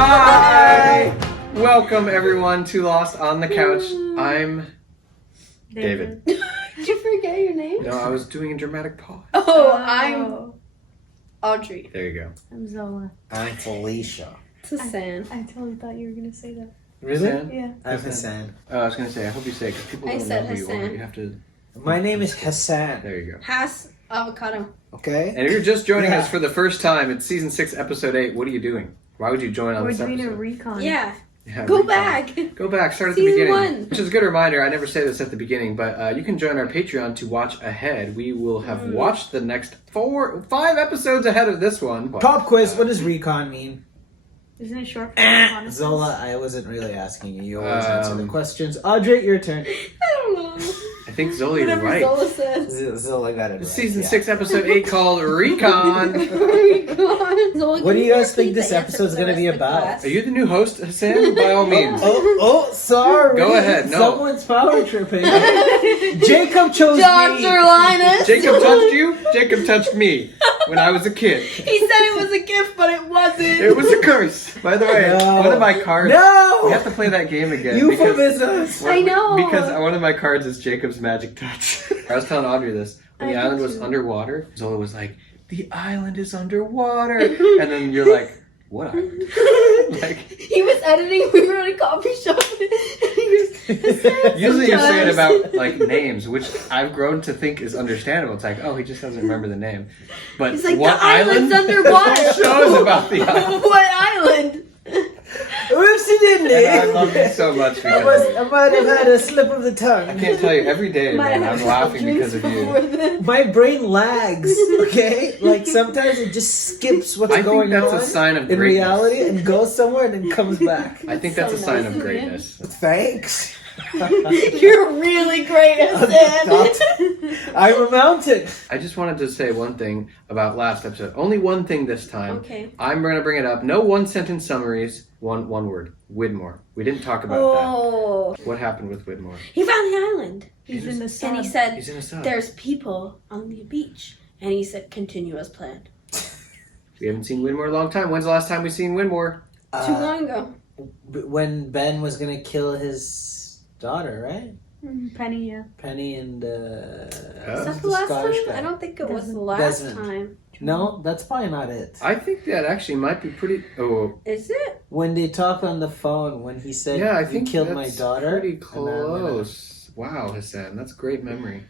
Hi! Welcome everyone to Lost on the Couch. I'm David. Did you forget your name? No, I was doing a dramatic pause. Oh, I'm Audrey. There you go. I'm Zola. I'm Felicia. It's Hassan. I totally thought you were gonna say that. Really? Hassan? Yeah. I'm Hassan. Oh, I was going to say, I hope you say it because people I don't know said who you are. Hassan. You have to... My name is Hassan. There you go. Has avocado. Okay? And if you're just joining Yeah. us for the first time, it's season 6, episode 8. What are you doing? Why would you join on We're this doing episode? a recon. Yeah. Yeah, Go recon. back. Go back. Start at the Season beginning. 1. Which is a good reminder. I never say this at the beginning, but you can join our Patreon to watch ahead. We will have watched the next 5 episodes ahead of this one. Pop quiz, what does recon mean? Isn't it short for reconnaissance? Zola, I wasn't really asking you. You always answer the questions. Audrey, your turn. I don't know. I think Zola, you're Whatever right. Zola says. Zola got it right. Season yeah. 6, episode 8 called Recon. Zola, What do can you guys repeat think this the answer episode's for the gonna be rest of the about? class? Are you the new host, Hassan? By all means. Oh, sorry. Go ahead, no. Someone's power tripping. Jacob chose Dr. me. Linus. Jacob touched you? Jacob touched me when I was a kid. He said it was a gift, but it wasn't. It was a curse. By the way, No. one of my cards... No! We have to play that game again. Euphemisms. I know. Because one of my cards is Jacob's Magic Touch. I was telling Audrey this. When the I island did was too. underwater, Zola was like, the island is underwater. And then you're like, what island? Like, He was editing. We were at a coffee shop. And he goes, usually you're saying sometimes. about like names, which I've grown to think is understandable. It's like, oh, he just doesn't remember the name. But He's like, what the island's island? underwater. Shows about the island. What island? Oopsie And I love you so much because I might have had a slip of the tongue. I can't tell you every day, Might man, have I'm laughing drinks because of before you. then. My brain lags, okay? Like sometimes it just skips what's I think going that's on a sign of in greatness. reality and goes somewhere and then comes back. I think That's that's a so sign nice of of you. greatness. Thanks. You're really great at that. I'm a mountain. I just wanted to say one thing about last episode. Only one thing this time. Okay. I'm going to bring it up. No one-sentence summaries. One word. Widmore. We didn't talk about Oh. that. What happened with Widmore? He found the island. He's in the sun. And he said, He's in a sub. there's people on the beach. And he said, continue as planned. We haven't seen Widmore in a long time. When's the last time we seen Widmore? Too long ago. When Ben was gonna kill his daughter, right? Penny, yeah. Penny and Is Oh. that the last Scottish time? guy. I don't think it was the Desmond. last Desmond. time. No, that's probably not it. I think that actually might be pretty... Oh, Is it? When they talked on the phone, when he said, yeah, I "You think killed that's my daughter," pretty and I'm gonna- close. Wow, Hassan. That's great memory.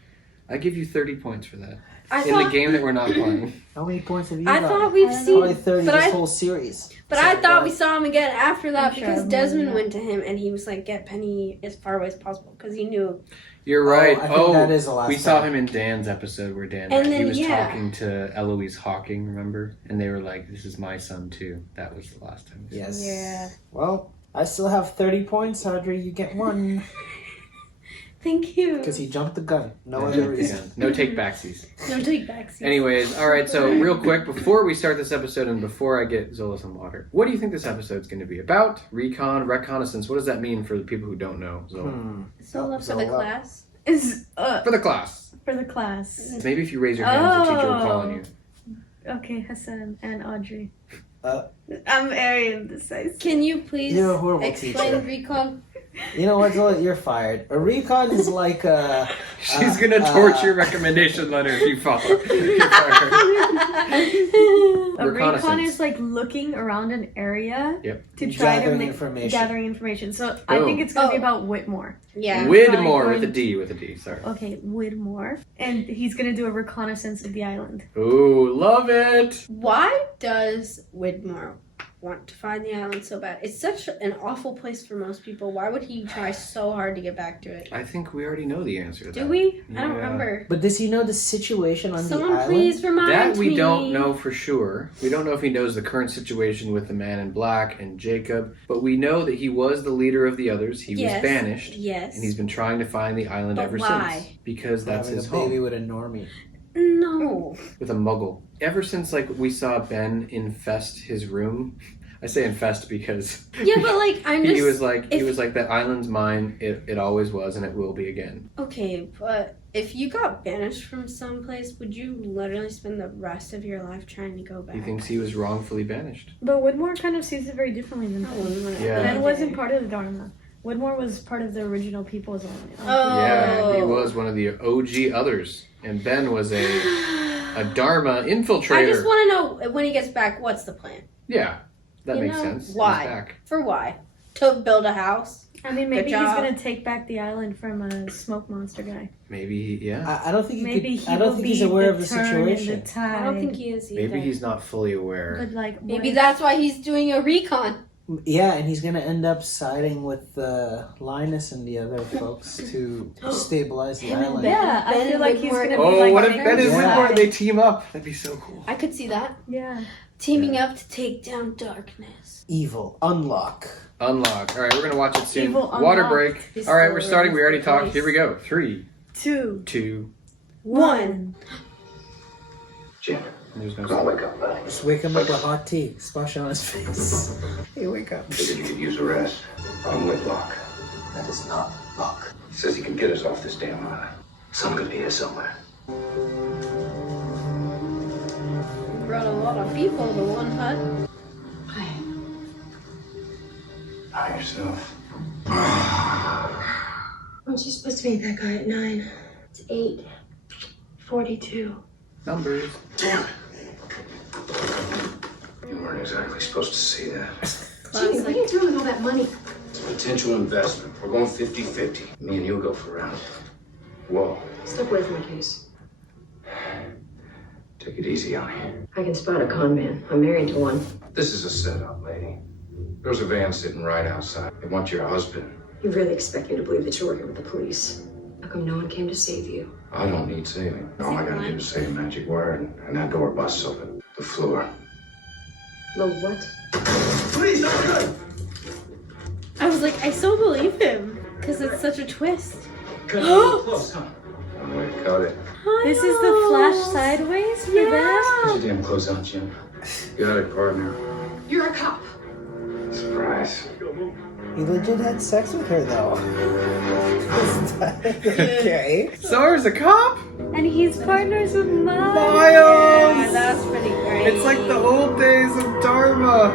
I give you 30 points for that. I In the thought, game that we're not playing. How many points have you I got? thought we've Probably seen, 30 but this I whole series. But So I thought what? we saw him again after that I'm sure because I have more than Desmond that. went to him and he was like, get Penny as far away as possible because he knew. You're right. I think that is the last we saw time. him in Dan's episode where Dan And he then, was yeah. talking to Eloise Hawking, remember? And they were like, "This is my son too." That was the last time. we saw him. Yes. Yeah. Well, I still have 30 points, Audrey. You get one. Thank you. Because he jumped the gun. No No other take reason. backsies. No take backsies. No take backs. Anyways, all right. So real quick, before we start this episode and before I get Zola some water, what do you think this episode's going to be about? Recon, reconnaissance. What does that mean for the people who don't know? Zola? Zola for Zola. the class. Is For the class. for the class. Maybe if you raise your hand, the teacher will call on Oh. you. Okay, Hassan and Audrey. Uh, I'm very indecisive. Can you please You're a horrible explain teacher. Recon? You know what, Zola? You're fired. A recon is like a... She's going to torch your recommendation letter if you follow. A recon Reconnaissance. is like looking around an area Yep. to try to Gathering make information. gathering information. So I Boom. think it's gonna be Oh. about Whitmore. Yeah. Widmore Going- with a D, sorry. Okay, Whitmore, and he's gonna do a reconnaissance of the island. Ooh, love it. Why does Widmore want to find the island so bad? It's such an awful place for most people. Why would he try so hard to get back to it? I think we already know the answer to Do that. we? I don't Yeah. remember. But does he know the situation on the Someone island? please remind That we me. don't know for sure. We don't know if he knows the current situation with the man in black and Jacob, but we know that he was the leader of the others. He Yes. was banished, Yes. and he's been trying to find the island But ever why? since. Because that's Having his a baby home. with a normie. No. With a muggle. Ever since like we saw Ben infest his room, I say infest because Yeah, but like I'm just he was like that island's mine. It always was, and it will be again. okay. But if you got banished from someplace, would you literally spend the rest of your life trying to go back? He thinks he was wrongfully banished. But Woodmore kind of sees it very differently than I Ben. wouldn't wanna Yeah. be Ben wasn't there. part of the Dharma. Woodmore was part of the original people's only. Oh. Yeah, he was one of the OG others, and Ben was a Dharma infiltrator. I just want to know when he gets back, what's the plan? Yeah, that You makes know, sense. why? He's back. For why? To build a house? I mean, maybe Good he's job. gonna take back the island from a smoke monster guy. Maybe, yeah. I don't think Maybe he he could, I will don't think be he's aware of the the turn and situation. the tide. I don't think he is either. Maybe he's not fully aware. But like, Maybe what that's why he's doing a recon. Yeah, and he's gonna end up siding with Linus and the other folks to stabilize the Him and island. Ben. Yeah, I Ben feel like he's Whitmore gonna and- be Oh, like what if Ben Ben and Yeah. Whitmore, they team up? That'd be so cool. I could see that. Yeah. Teaming up to take down darkness. Evil. Unlock. Unlock. All right, we're gonna watch it soon. Evil Water unlock. break. He's All right, still we're starting. We already running talked. place. Here we go. 3, 2, 2. 1. Jim, There's no don't wake up, buddy. Just wake him up with hot tea. Splash it on his face. Hey, wake up. Figured you could use a rest. I'm Whitlock. That is not luck. He says he can get us off this damn island. Some could be here somewhere. Brought a lot of people to one hut. By yourself. Weren't you supposed to meet that guy at 9? It's 8:42. numbers. Damn it. You weren't exactly supposed to say that. Jimmy, what are you doing with all that money? It's a potential investment. We're going 50-50. Me and you'll go for round. Whoa. Step away from my case. Take it easy on me. I can spot a con man. I'm married to one. This is a setup, lady. There's a van sitting right outside. They want your husband. You really expect me to believe that you're working with the police? How come no one came to save you? I don't need saving. All I gotta do is say a magic word, and that door busts open. The floor. The what? Please, not good! I was like, I so believe him. Because it's such a twist. Cut it a little close, huh? One way to cut it. This is the flash sideways for Yeah. that? Put your damn clothes on, Jim. Got it, partner. You're a cop. Surprise. He legit had sex with her, though. Okay. Sora's a cop? And he's partners with Miles. Yeah, that's pretty great. It's like the old days of Dharma.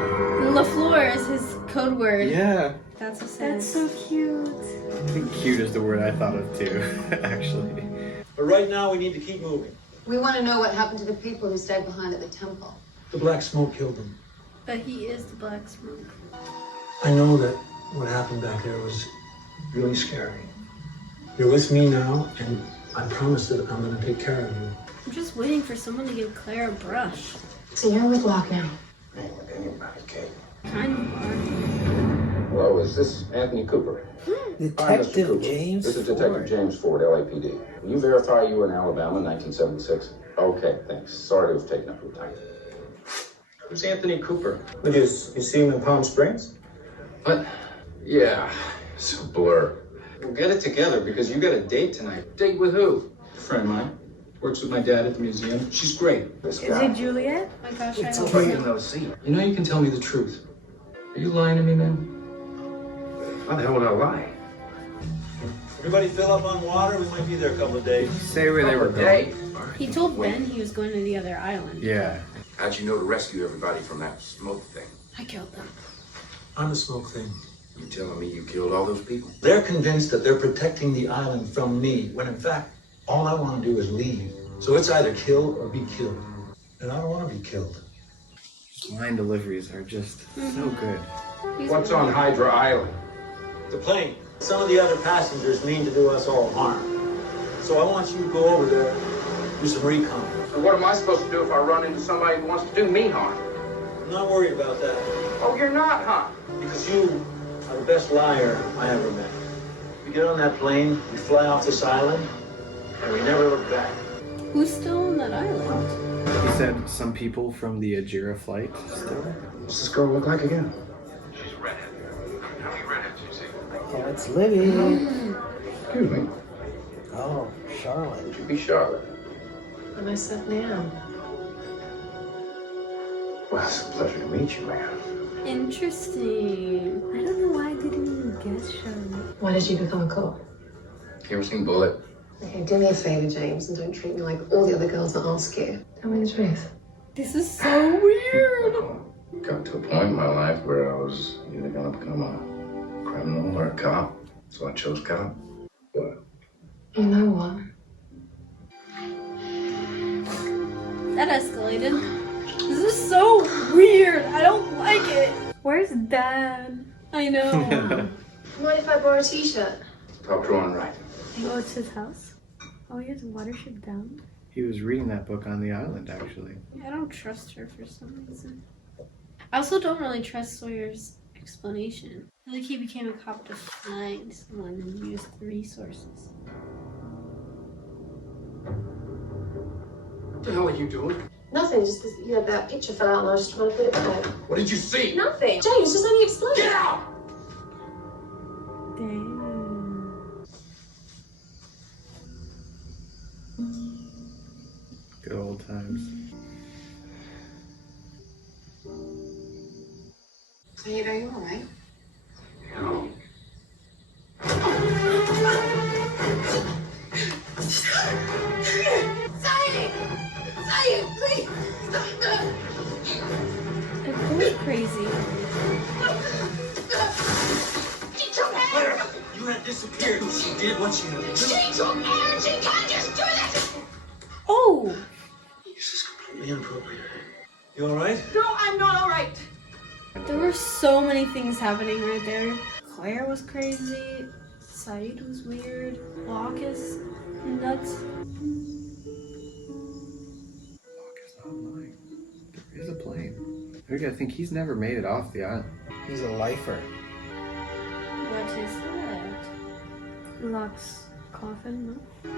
LaFleur is his code word. Yeah. That's what That's says. so cute. I think cute is the word I thought of too, actually. But right now, we need to keep moving. We want to know what happened to the people who stayed behind at the temple. The black smoke killed them. But he is the black smoke. I know that what happened back there was really scary. You're with me now, and I promise that I'm going to take care of you. I'm just waiting for someone to give Claire a brush. So you're with Locke now. Ain't with anybody, Kate. Kind of are. Hello, is this Anthony Cooper? Hi, Mr. Detective Cooper. James This is Ford. Detective James Ford, LAPD. Will you verify you were in Alabama in 1976? Okay, thanks. Sorry to have taken up your time. Who's Anthony Cooper? You see him in Palm Springs? What? Yeah, it's a blur. We'll get it together because you got a date tonight. Date with who? A friend of mine. Works with my dad at the museum. She's great. This Is it Juliet? Oh my gosh, I It's hope okay. so. another seat. You know you can tell me the truth. Are you lying to me, man? How the hell would I lie? Everybody fill up on water. We might be there a couple of days. Say where they were going. Hey. He told Ben he was going to the other island. Yeah. How'd you know to rescue everybody from that smoke thing? I killed them. On the smoke thing. You telling me you killed all those people? They're convinced that they're protecting the island from me, when in fact, all I want to do is leave. So it's either kill or be killed. And I don't want to be killed. Line deliveries are just so good. He's What's on Hydra Island? The plane. Some of the other passengers mean to do us all harm. So I want you to go over there, do some recon. So what am I supposed to do if I run into somebody who wants to do me harm? I'm not worried about that, Oh, you're not, huh? because you are the best liar I ever met. We get on that plane, we fly off this island, and we never look back. Who's still on that island? He said some people from the Ajira flight still. What's this girl look like again? She's a redhead. How many redheads you see? Oh, it's Libby. Excuse me. Oh, Charlotte. Would you be Charlotte? And I said, Nan. Well, it's a pleasure to meet you, man. Interesting. I don't know why I didn't even guess Charlotte. Why did you become a cop? You ever seen Bullet? Okay, do me a favor, James, and don't treat me like all the other girls that ask you. Tell me the truth. This is so weird. Got to a point in my life where I was either gonna become a criminal or a cop, so I chose cop. What? You know what? That escalated. This is so weird. I don't like it. Where's Dad? I know. Mind if I borrow a t-shirt? Top drawing right. Oh, it's his house? Oh, he has a watership down? He was reading that book on the island, actually. I don't trust her for some reason. I also don't really trust Sawyer's explanation. I feel like he became a cop to find someone and use the resources. What the hell are you doing? Nothing, just because you had that picture fell out and I was just trying to put it back. What did you see? Nothing. James, just let me explain. Get out! Dang. Good old times. Are you doing all right? No. Zion, please! Stop that! They're both crazy. She took Aaron! You had disappeared. She did what she had to do. She took Aaron! She can't just do this! Oh! This is completely inappropriate. You all right? No, I'm not all right. There were so many things happening right there. Claire was crazy. Said was weird. Locke is nuts. Locke is not lying. There is a plane. We gotta think he's never made it off the island. He's a lifer. What is that? Locke's coffin, no?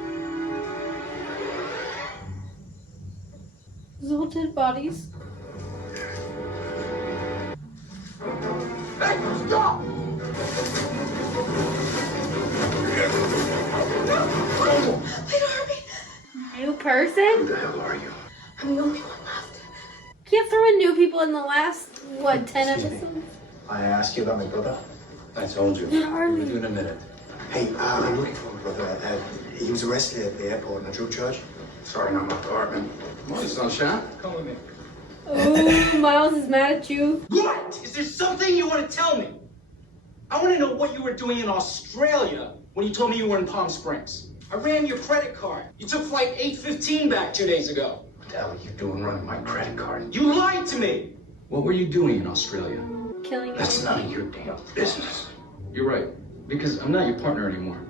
Zola dead bodies. Hey, stop! Wait, Harvey. New person? Who the hell are you? I'm the only one left. Can't throw in new people in the last, 10 episodes? I asked you about my brother. I told you. Where are We'll we? do in a minute. Hey, I'm looking for my brother. He was arrested at the airport on a drug charge. Sorry, not my apartment. Come on, sunshine. Come with me. Oh, Miles is mad at you. What? Is there something you want to tell me? I want to know what you were doing in Australia when you told me you were in Palm Springs. I ran your credit card. You took flight 815 back 2 days ago. What the hell are you doing running my credit card? You lied to me. What were you doing in Australia? Killing That's everyone. none of your damn business. You're right, because I'm not your partner anymore.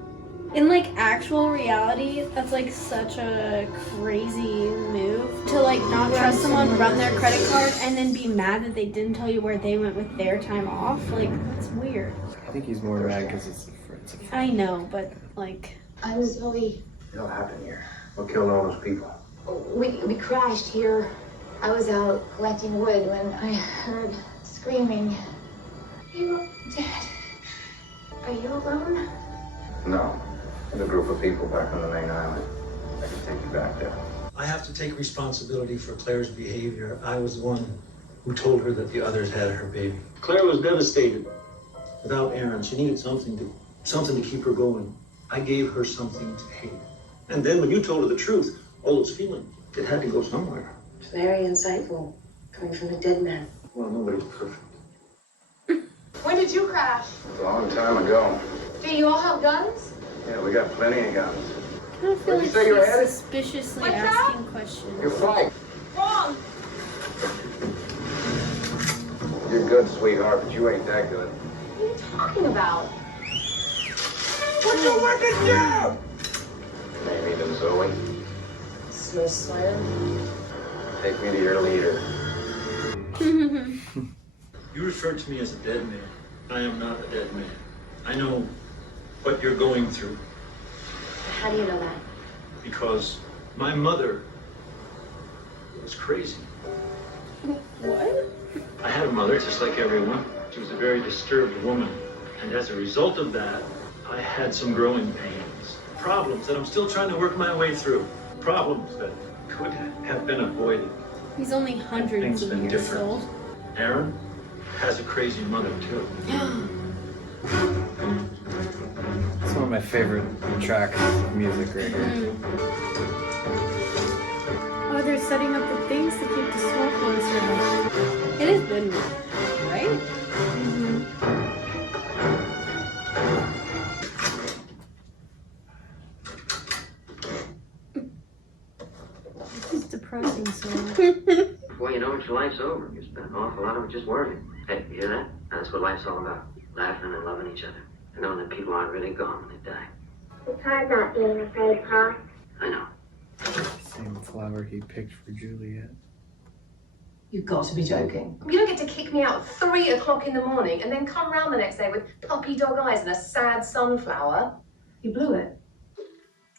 In actual reality, that's such a crazy move to not trust someone, run their credit card, and then be mad that they didn't tell you where they went with their time off. That's weird. I think he's more mad because it's a friend. I know, but I'm Zoe. What happened here? What killed all those people? We crashed here. I was out collecting wood when I heard screaming. You're dead. Are you alone? No. There's a group of people back on the main island. I can take you back there. I have to take responsibility for Claire's behavior. I was the one who told her that the others had her baby. Claire was devastated. Without Aaron, she needed something to keep her going. I gave her something to hate. And then when you told her the truth, all those feelings, it had to go somewhere. It's very insightful, coming from a dead man. Well, nobody's perfect. When did you crash? A long time ago. Do you all have guns? Yeah, we got plenty of guns. I kind of feel Where'd you say you were she's headed? suspiciously What's asking questions. You're fine. Wrong. You're good, sweetheart, but you ain't that good. What are you talking about? Put your weapon down! Maybe even Zoe. Smith Slayer. Take me to your leader. You referred to me as a dead man. I am not a dead man. I know what you're going through How do you know that? because my mother was crazy. What? I had a mother just like everyone. She was a very disturbed woman. And as a result of that, I had some growing pains. Problems that I'm still trying to work my way through. Problems that could have been avoided. He's only hundreds Things of been years different. old. Aaron, has a crazy mother, too. It's one of my favorite tracks of music right here. Oh, they're setting up the things to keep the smoke monster. It is good, right? This is depressing, so. Well, you know, when your life's over, you spend an awful lot of it just worrying. Hey, you hear that? That's what life's all about. Laughing and loving each other. And knowing that people aren't really gone when they die. It's hard not being afraid, Pa. I know. Same flower he picked for Juliet. You've got to be joking. You don't get to kick me out at 3 o'clock in the morning and then come round the next day with puppy dog eyes and a sad sunflower. You blew it.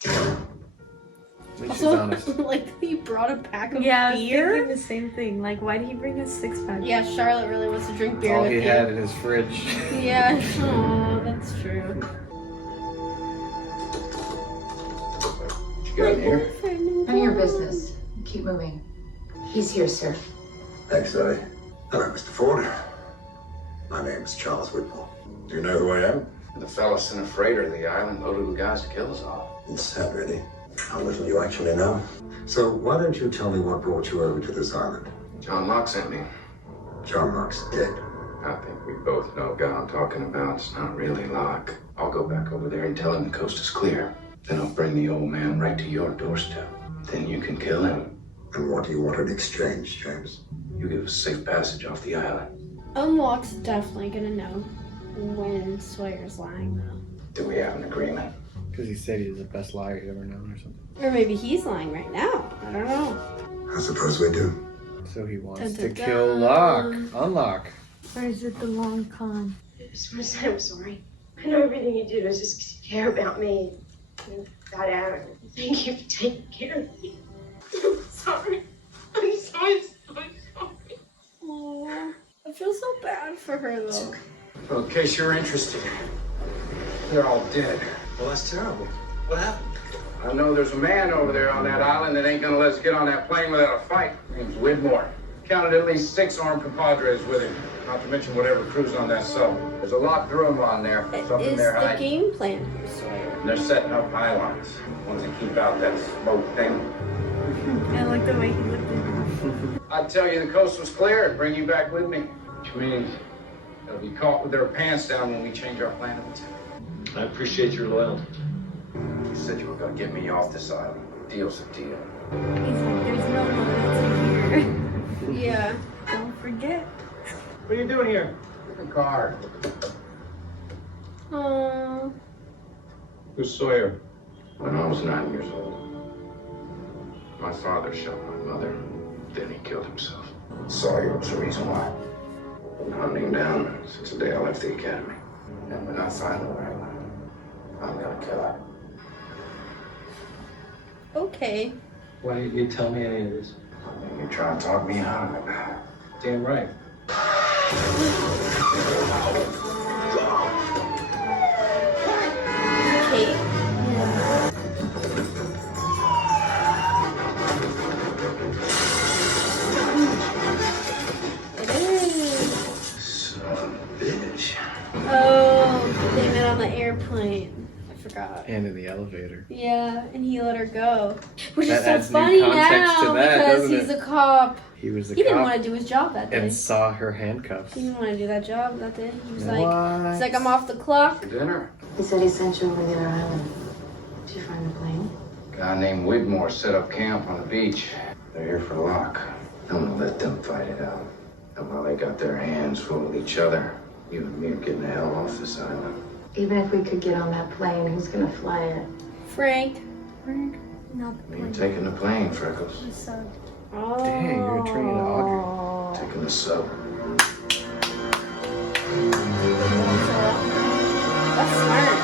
At least she's Also, honest. like, he brought a pack of Yeah, I was beer. thinking the same thing. Like, why did he bring a 6-pack? Yeah, Charlotte really wants to drink beer All with he you. had in his fridge. Yeah, oh, that's true. What you got in here? None of your business. Keep moving. He's here, sir. Thanks, Zoe. Hello, Mr. Ford. My name is Charles Whitmore. Do you know who I am? The fella sent a freighter to the island, loaded with guys to kill us all. It's sad, really. How little you actually know. So why don't you tell me what brought you over to this island? John Locke sent me. John Locke's dead. I think we both know the guy I'm talking about. It's not really Locke. I'll go back over there and tell him the coast is clear. Then I'll bring the old man right to your doorstep. Then you can kill him. And what do you want in exchange, James? You give us safe passage off the island. Locke's definitely gonna know when Sawyer's lying, though. Do we have an agreement? Because he said he's the best liar he's ever known or something. Or maybe he's lying right now. I don't know. I suppose we do. So he wants Dun, to dun, kill dun. Locke. Unlock. Or is it the long con? I just want to say I'm sorry. I know everything you did was just because you care about me and about Adam. Thank you for taking care of me. I'm sorry. I'm so sorry. Aww. I feel so bad for her, though. Well, in case you're interested, they're all dead. Well, that's terrible. What happened? I know there's a man over there on that island that ain't gonna let us get on that plane without a fight. His name's Widmore. Counted at least 6 armed compadres with him, not to mention whatever crew's on that sub. There's a lot brewing on there. It Something is they're the hiding. game plan for Sawyer. And they're setting up pylons, ones that keep out that smoke thing. I like the way he looked at him. I'd tell you the coast was clear and bring you back with me. Which means they'll be caught with their pants down when we change our plan of attack. I appreciate your loyalty. You said you were gonna get me off this island. Deal's a deal. He's like, there's no loyalty here. Yeah. Don't forget. What are you doing here? The car. Aww. Who's Sawyer? When I was 9 years old, my father shot my mother. Then he killed himself. Sawyer was the reason why. Been hunting him down since the day I left the academy. And when I find her, I'm gonna kill her. Okay. Why didn't you tell me any of this? You try to talk me out of it. Damn right. Kate. It is. Son of a bitch. Oh, they met on the airplane. I forgot. And in the elevator. Yeah, and he let her go. Which That is so adds new funny context now to that, because doesn't he's it? a cop. He was the He didn't cop want to do his job that day. and saw her handcuffs. He didn't want to do that job that day. He was What? he's like, I'm off the clock. For dinner? He said he sent you over to the other island. Did you find the plane? A guy named Widmore set up camp on the beach. They're here for Locke. I'm gonna let them fight it out. And while they got their hands full with each other, you and me are getting the hell off this island. Even if we could get on that plane, who's gonna fly it? Frank. Not the You're plane. taking the plane, Freckles. The sub. Oh. Dang, you're turning into Audrey. Taking the sub. That's smart.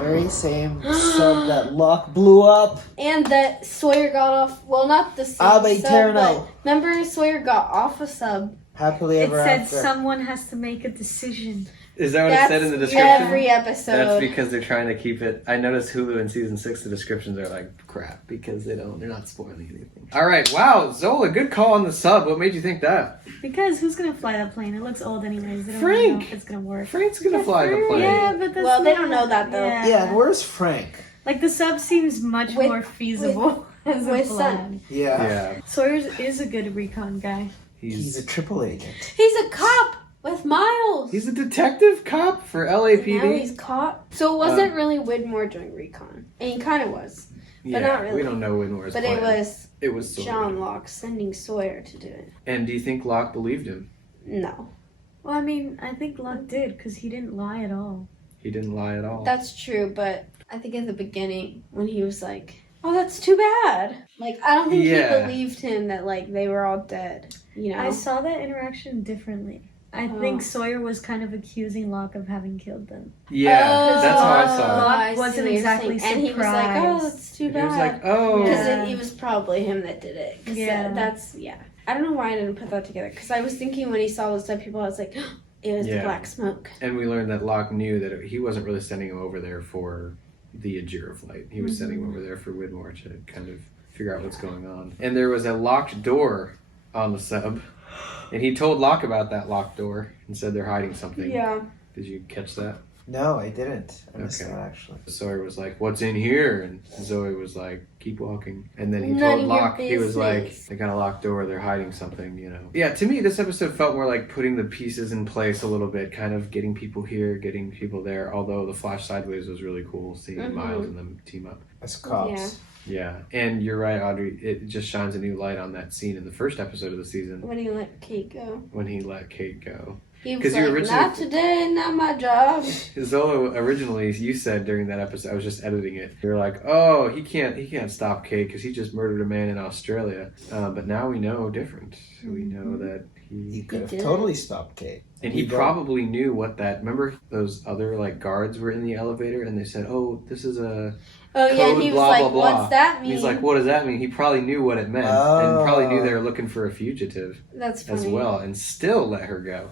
Very same sub that Locke blew up. And that Sawyer got off. Well, not the same Abe sub, Terno. but remember Sawyer got off a sub Happily It ever said after. someone has to make a decision. Is that what it That's said in the description? every episode. That's because they're trying to keep it. I noticed Hulu in season 6, the descriptions are like crap because they're not spoiling anything. All right, wow, Zola, good call on the sub. What made you think that? Because who's gonna fly that plane? It looks old anyways. They don't Frank. even know if it's gonna work. Frank's gonna fly the plane. Yeah, but that's Well, they not- don't know that, though. Yeah, and where's Frank? Like the sub seems much With- more feasible as a with plan. Sun. Yeah. Yeah, Sawyer is a good recon guy. He's a triple agent. He's a cop with Miles. He's a detective cop for LAPD. Now he's caught. So it wasn't really Widmore doing Recon. And he kind of was. Yeah, not really. we don't know Widmore's But plan. it It was Sawyer. John Locke sending Sawyer to do it. And do you think Locke believed him? No. Well, I mean, I think Luck did because he didn't lie at all. He didn't lie at all. That's true, but I think in the beginning when he was like, oh, that's too bad. Like, I don't think Yeah. he believed him that, like, they were all dead. You know? I saw that interaction differently. I think Sawyer was kind of accusing Locke of having killed them. Yeah, that's how I saw it. Locke I see wasn't what you're exactly saying. And he was like, oh, surprised. that's too He bad. was like, oh. Because Yeah. it was probably him that did it. 'Cause that's, yeah. I don't know why I didn't put that together. Because I was thinking when he saw those dead people, I was like, it was the Yeah. black smoke. And we learned that Locke knew that he wasn't really sending him over there for the Ajira flight. He was sending him over there for Widmore to kind of figure out what's going on. And there was a locked door on the sub. And he told Locke about that locked door and said they're hiding something. Yeah. Did you catch that? No, I didn't. I missed Okay. that actually. Sawyer was like, what's in here? And Zoe was like, keep walking. And then he None told of your Locke, he was like, business. they got a locked door, they're hiding something, you know. Yeah, to me, this episode felt more like putting the pieces in place a little bit, kind of getting people here, getting people there. Although the flash sideways was really cool, seeing Miles and them team up. As cops. Yeah, and you're right, Audrey. It just shines a new light on that scene in the first episode of the season When he let Kate go. when he let Kate go. He 'Cause was you like, originally- not today, not my job. Zola, originally, you said during that episode, I was just editing it. You're like, oh, he can't stop Kate because he just murdered a man in Australia. But now we know different. We know that He he could have did. totally stopped Kate. and he We don't. probably knew what that. Remember those other like guards were in the elevator and they said, oh, this is a Oh, yeah, and code, he was blah, like, blah, blah. what's that And mean? he's like, what does that mean? He probably knew what it meant and probably knew they were looking for a fugitive That's funny. as well, and still let her go.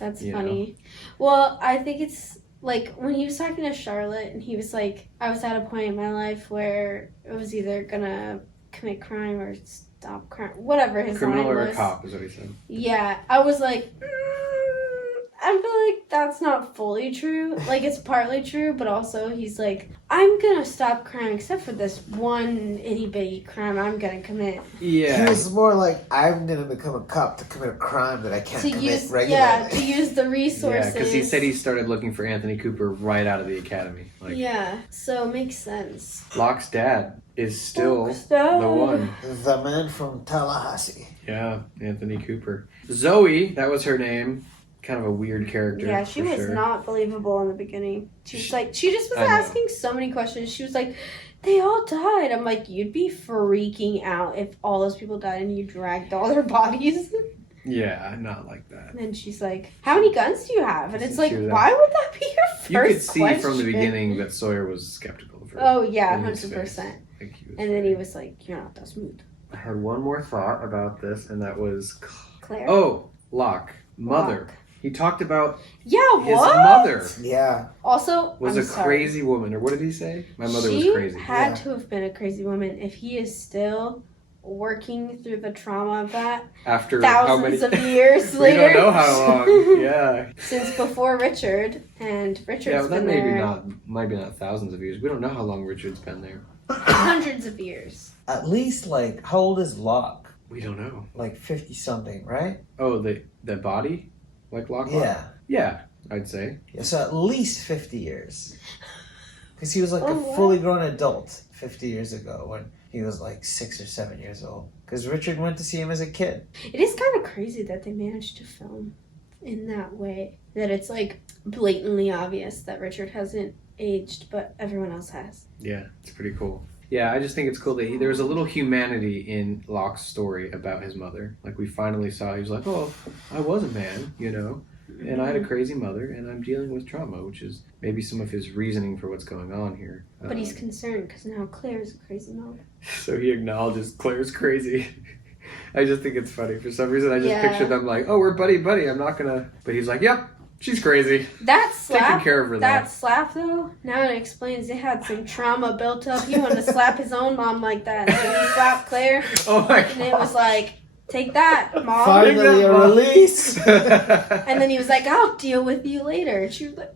That's You funny. Well, I think it's like when he was talking to Charlotte and he was like, I was at a point in my life where it was either gonna commit crime or stop crime, whatever his Criminal line or was. a cop is what he said. Yeah, I was like, I feel like that's not fully true. Like, it's partly true, but also he's like, I'm gonna stop crime except for this one itty bitty crime I'm gonna commit. Yeah. He was more like, I'm gonna become a cop to commit a crime that I can't To commit use, regularly. yeah, to use the resources. Yeah, because he said he started looking for Anthony Cooper right out of the academy. Like, yeah, so it makes sense. Locke's dad is still Locke's dad. the one. The man from Tallahassee. Yeah, Anthony Cooper. Zoe, that was her name. Kind of a weird character. Yeah, she for was sure. not believable in the beginning. She was like, she just was I know. asking so many questions. She was like, they all died. I'm like, you'd be freaking out if all those people died and you dragged all their bodies. Yeah, not like that. And then she's like, how many guns do you have? And it's like, She was why would that be your first You could see question? from the beginning that Sawyer was skeptical of her. Oh, yeah, in his 100%. face. Like, he was And then he was like, you're not that smooth. I had one more thought about this, and that was Claire? Oh, Locke, mother. Locke. He talked about Yeah, his what? mother Yeah. Also, was I'm a sorry. crazy woman, or what did he say? My mother She was crazy. had to have been a crazy woman if he is still working through the trauma of that After how many thousands of years we later. don't know how long. Yeah. Since before Richard, and Richard's Yeah, but that been maybe there maybe not thousands of years. We don't know how long Richard's been there. hundreds of years. At least, like, how old is Locke? We don't know. Like 50 something, right? Oh, the body, like Locke. Yeah. Yeah, I'd say. Yeah, so at least 50 years. Because he was like Oh, a wow. fully grown adult 50 years ago when he was like 6 or 7 years old. Because Richard went to see him as a kid. It is kind of crazy that they managed to film in that way. That it's like blatantly obvious that Richard hasn't aged, but everyone else has. Yeah, it's pretty cool. Yeah, I just think it's cool that there was a little humanity in Locke's story about his mother. Like, we finally saw, he was like, oh, I was a man, you know, and I had a crazy mother, and I'm dealing with trauma, which is maybe some of his reasoning for what's going on here. But he's concerned because now Claire's a crazy mom. So he acknowledges Claire's crazy. I just think it's funny. For some reason, I just Yeah. picture them like, oh, we're buddy. I'm not gonna. But he's like, yep, she's crazy. That slap, Taking care of her, that though. slap though, now it explains they had some trauma built up. He wanted to slap his own mom like that. And so he slapped Claire, Oh my and it was like, take that, mom. Finally a release. And then he was like, I'll deal with you later. And she was like,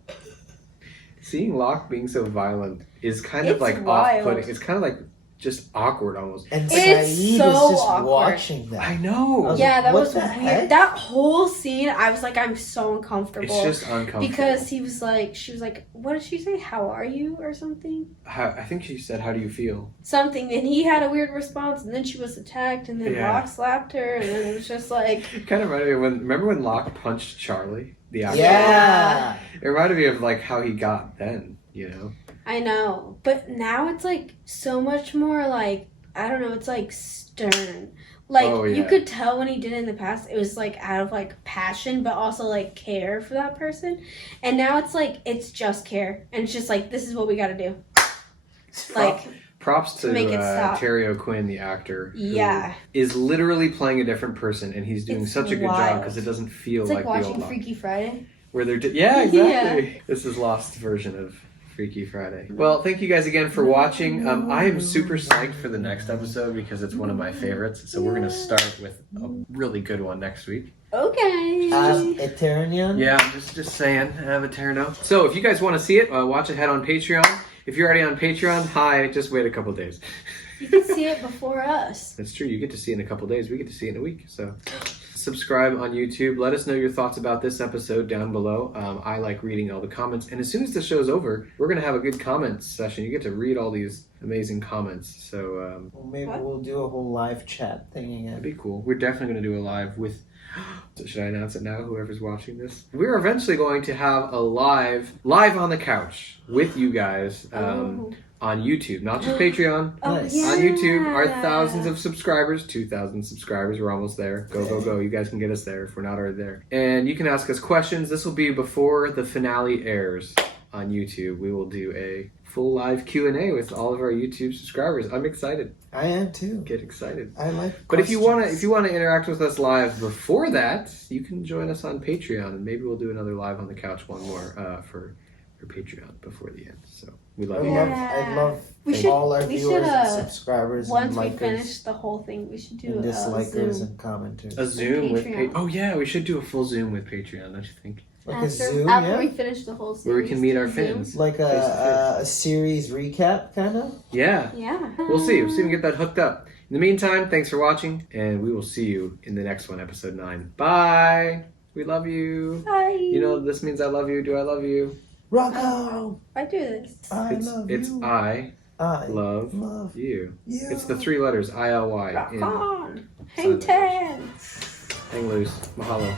Seeing Locke being so violent is kind of It's like wild. off-putting. It's kind of like just awkward almost. And It's Saeed so is just awkward. watching that. I know. I was yeah, like, that what was the weird. heck? That whole scene, I was like, I'm so uncomfortable. It's just uncomfortable. Because he was like, she was like, what did she say? How are you? Or something? I think she said, "How do you feel?" Something. And he had a weird response, and then she was attacked, and then Yeah. Locke slapped her, and then it was just like, It kind of reminded me of remember when Locke punched Charlie, the actor? Yeah. It reminded me of like how he got then. You know. I know. But now it's like so much more like, I don't know, it's like stern. Like, Oh, you yeah. could tell when he did it in the past, it was like out of like passion, but also like care for that person. And now it's like, it's just care. And it's just like, this is what we gotta do. Like, Props to Make it stop. Terry O'Quinn, the actor. who yeah. is literally playing a different person, and he's doing It's such a good job wild. because it doesn't feel It's like the old watching Locke. Freaky Friday. Where they're yeah, exactly. This is Lost version of Freaky Friday. Well, thank you guys again for watching. I am super psyched for the next episode because it's one of my favorites. So we're gonna start with a really good one next week. Okay. Eternian? Yeah, just saying, Avatarno. So if you guys want to see it, watch ahead on Patreon. If you're already on Patreon, hi, just wait a couple days. You can see it before us. That's true. You get to see it in a couple days. We get to see it in a week. So subscribe on YouTube. Let us know your thoughts about this episode down below. I like reading all the comments. And as soon as the show's over, we're going to have a good comments session. You get to read all these amazing comments. So Well, maybe we'll do a whole live chat thing again. that'd be cool. We're definitely going to do a live with... Should I announce it now, whoever's watching this? We're eventually going to have a live on the couch with you guys on YouTube. Not just Patreon. Nice. yeah. On YouTube, our thousands of subscribers, 2,000 subscribers, we're almost there. Go. You guys can get us there if we're not already there. And you can ask us questions. This will be before the finale airs on YouTube. We will do a full live Q&A with all of our YouTube subscribers. I'm excited. I am too. Get excited. I like But if you want questions. to interact with us live before that, you can join us on Patreon, and maybe we'll do another live on the couch one more for Patreon before the end. So we love you. I'd love We should- all our we viewers should, and subscribers Once and we likers finish the whole thing, we should do and a dislikers Zoom. and commenters. A Zoom with Patreon. Oh yeah, we should do a full Zoom with Patreon, don't you think? Like a Zoom, after yeah? we finish the whole series. Where we can meet do our a Zoom. fans. Like a series recap, kind of? Yeah. Yeah. We'll see. We'll see if we can get that hooked up. In the meantime, thanks for watching, and we will see you in the next one, episode 9. Bye! We love you. Bye. You know, this means I love you. Do I love you? Rock on! I do this. I love It's you. I I love you. It's the 3 letters, ILY. Rock in on. Sign Hang ten. Hang loose. Mahalo.